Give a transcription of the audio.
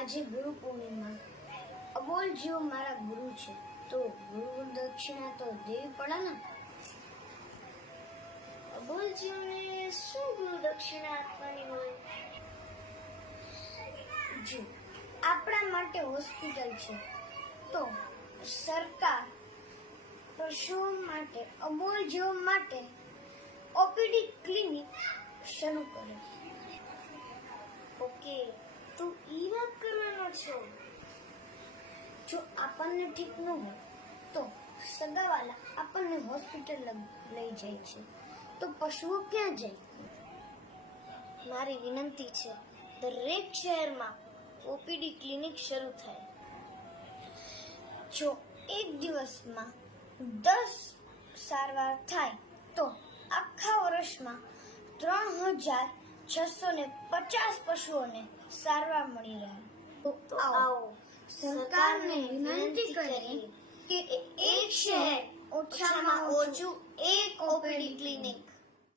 આજે ગુરુ પૂર્ણિમા. અબોલ જીવ મારા ગુરુ છે. તો ગુરુ દક્ષિણા તો દેવી પડે ને? અબોલ જીવને શું ગુરુ દક્ષિણા આપવાની હોય? જો, આપણા માટે હોસ્પિટલ છે. તો સરકાર પશુઓ માટે, અબોલ જીવો માટે ઓપીડી ક્લિનિક શરૂ કરે. જો આપણને ઠીક ન હોય, તો સગાવાલા આપણને હોસ્પિટલ લઈ જાય છે. તો પશુઓ ક્યાં જાય? મારી વિનંતી છે, દરેક શહેરમાં ઓપીડી ક્લિનિક શરૂ થાય. જો એક દિવસમાં દસ સારવાર થાય, તો આખા વર્ષમાં ત્રણ હજાર છસો ને પચાસ પશુઓને સારવાર મળી રહે. તો આવો. સરકારને વિનંતી કરી કે એક શહેર ઓછામાં ઓછું એક ઓપીડી ક્લિનિક